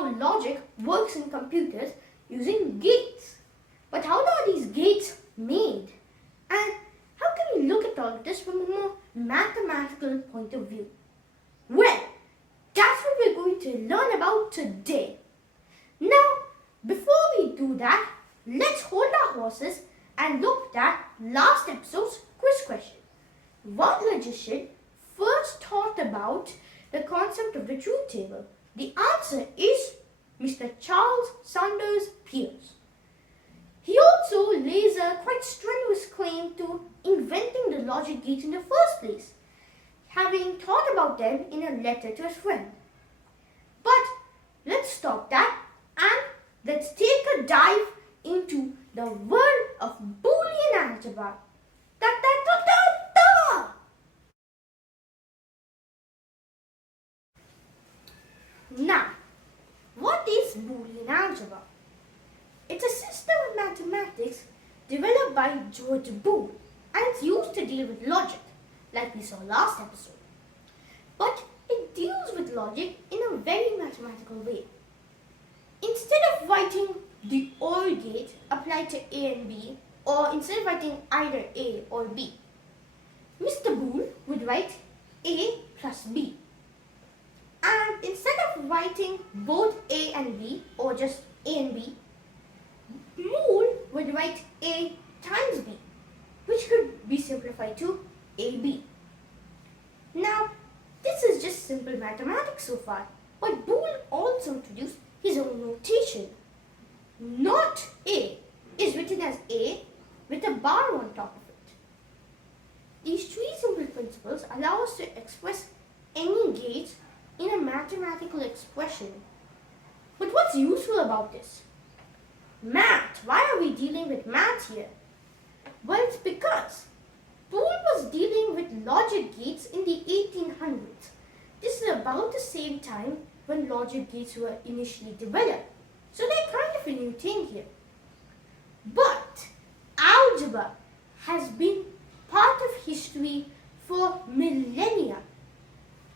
how logic works in computers using gates. But how are these gates made? And how can we look at all of this from a more mathematical point of view? Well, that's what we're going to learn about today. Now, before we do that, let's hold our horses and look at last episode's quiz question. What logician first thought about the concept of the truth table? The answer is Mr. Charles Sanders Peirce. He also lays a quite strenuous claim to inventing the logic gates in the first place, having thought about them in a letter to his friend. But let's stop that and let's take a dive into the world of Boolean Algebra. Da, da, da, da, da. Now, what is Boolean Algebra? It's a system of mathematics developed by George Boole, and it's used to deal with logic, like we saw last episode. But it deals with logic in a very mathematical way. Instead of writing the OR gate applied to A and B, or instead of writing either A or B, Mr. Boole would write A plus B. And instead of writing both A and B, or just A and B, Boole would write A times B, which could be simplified to AB. Now, this is just simple mathematics so far, but Boole also introduced his own notation. Not A is written as A with a bar on top of it. These three simple principles allow us to express any gates in a mathematical expression. But what's useful about this? Math. Why are we dealing with math here? Well, it's because Boole was dealing with logic gates in the 1800s. This is about the same time when logic gates were initially developed. So they're kind of a new thing here. But algebra has been part of history for millennia.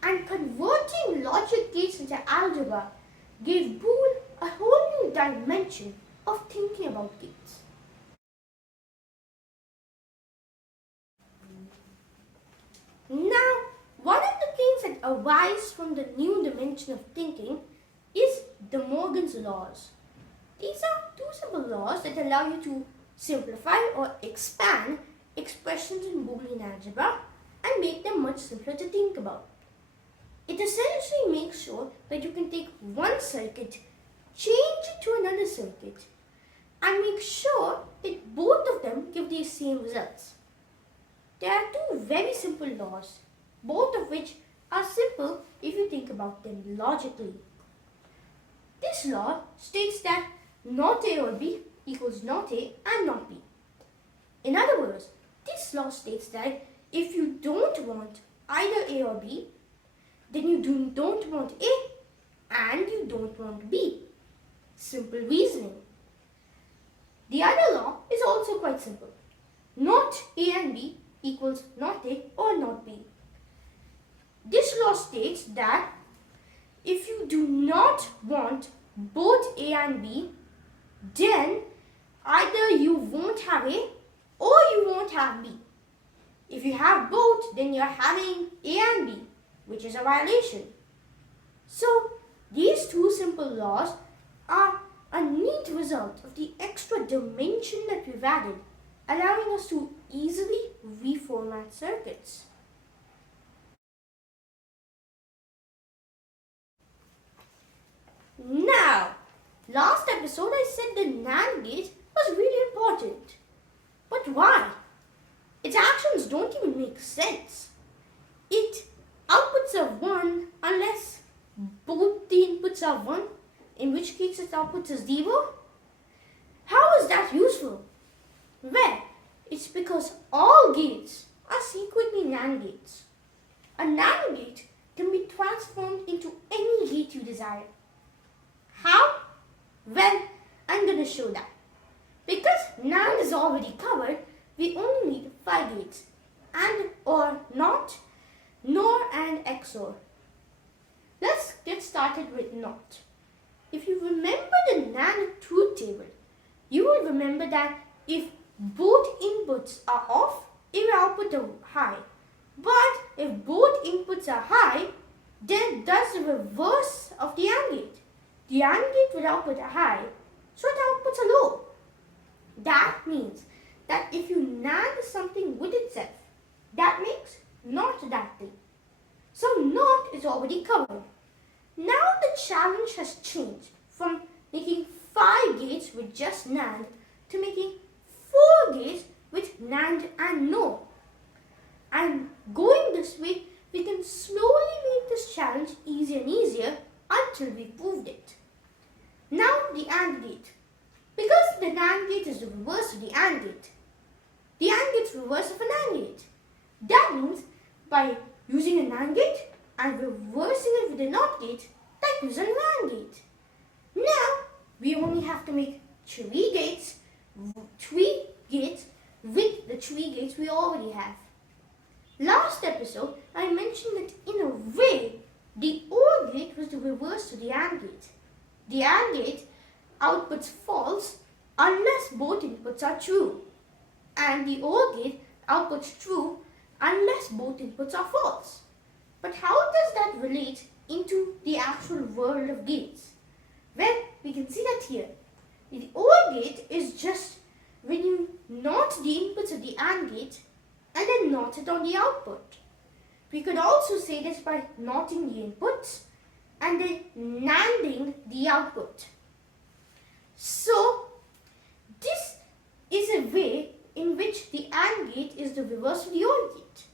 And converting logic gates into algebra gave Boole a whole new dimension of thinking about gates. Now, one of the things that arise from the new dimension of thinking is De Morgan's laws. These are two simple laws that allow you to simplify or expand expressions in Boolean algebra and make them much simpler to think about. It essentially makes sure that you can take one circuit, change it to another circuit, and make sure that both of them give the same results. There are two very simple laws, both of which are simple if you think about them logically. This law states that not A or B equals not A and not B. In other words, this law states that if you don't want either A or B, then you don't want A and you don't want B. Simple reasoning. The other law is also quite simple. Not A and B equals not A or not B. This law states that if you do not want both A and B, then either you won't have A or you won't have B. If you have both, then you're having A and B, which is a violation. So, these two simple laws are a neat result of the extra dimension that we've added, allowing us to easily reformat circuits. Now, last episode I said the NAND gate was really important. But why? Its actions don't even make sense. It outputs are 1 unless both the inputs are 1, in which case its outputs are 0. How is that useful? Well, it's because all gates are secretly NAND gates. A NAND gate can be transformed into any gate you desire. How? Well, I'm going to show that. Because NAND is already covered, we only need 5 gates: AND, OR, NOT, NOR and XOR. Let's get started with NOT. if you remember the NAND truth table, you will remember that if both inputs are off, it will output a high. But if both inputs are high, then it does the reverse of the AND gate. The AND gate will output a high, so it outputs a low. That means that if you NAND something with itself, that makes not that thing. So not is already covered. Now the challenge has changed from making 5 gates with just NAND to making 4 gates with NAND and NOR. And going this way, we can slowly make this challenge easier and easier until we proved it. Now the AND gate. Because the NAND gate is the reverse of the AND gate, the AND gate is the reverse of an AND gate. That means by using a NAND gate and reversing it with a NOT gate, that gives an AND gate. Now we only have to make 3 gates with the 3 gates we already have. Last episode, I mentioned that in a way, the OR gate was the reverse to the AND gate. The AND gate outputs false unless both inputs are true. And the OR gate outputs true unless both inputs are false. But how does that relate into the actual world of gates? Well, we can see that here. The OR gate is just when you NOT the inputs of the AND gate and then NOT it on the output. We could also say this by NOTing the inputs and then NANDing the output. So, this is a way in which the AND gate is the reverse of the OR gate.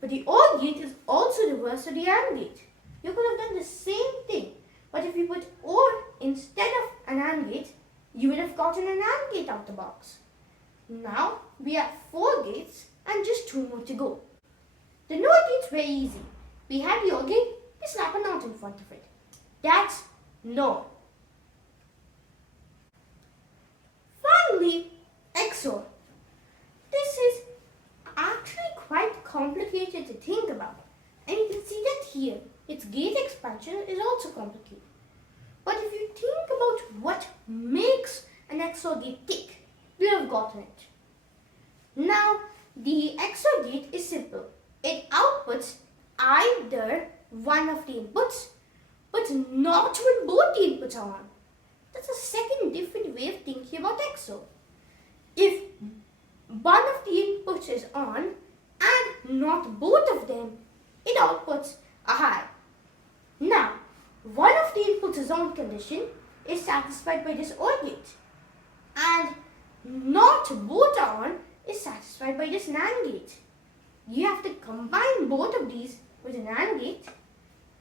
But the OR gate is also the reverse of the AND gate. You could have done the same thing, but if you put OR instead of an AND gate, you would have gotten an AND gate out the box. Now, we have 4 gates and just 2 more to go. The NOR gate is very easy. We have the OR gate, we slap a NOT in front of it. That's NOR. Finally, XOR. This is actually quite complicated to think about. And you can see that here, its gate expansion is also complicated. But if you think about what makes an XOR gate tick, you have gotten it. Now, the XOR gate is simple. It outputs either one of the inputs, but not when both the inputs are on. That's a second different way of thinking about XOR. If one of the inputs is on and not both of them, it outputs a high. Now, one of the inputs is on condition is satisfied by this OR gate, and not both are on is satisfied by this NAND gate. You have to combine both of these with an AND gate,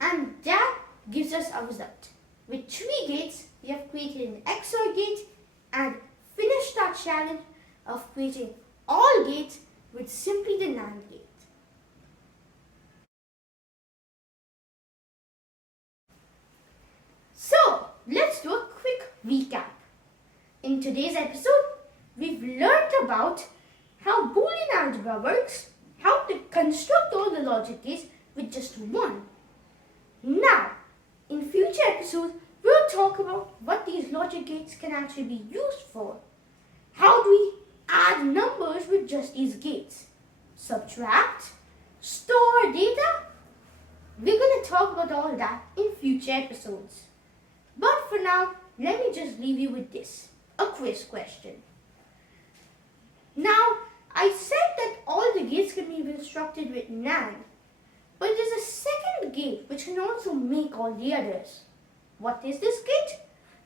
and that gives us a result. With 3 gates, we have created an XOR gate and finished our challenge of creating all gates with simply the NAND gate. So, let's do a quick recap. In today's episode, we've learned about how Boolean Algebra works, how to construct all the logic gates with just one. Now, in future episodes, we'll talk about what these logic gates can actually be used for. How do we add numbers with just these gates? Subtract? Store data? We're going to talk about all that in future episodes. But for now, let me just leave you with this, a quiz question. Now, I said that all the gates can be constructed with NAND, but there's a second gate which can also make all the others. What is this gate?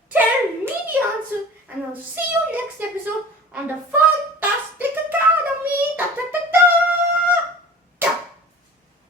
Tell me the answer, and I'll see you next episode on the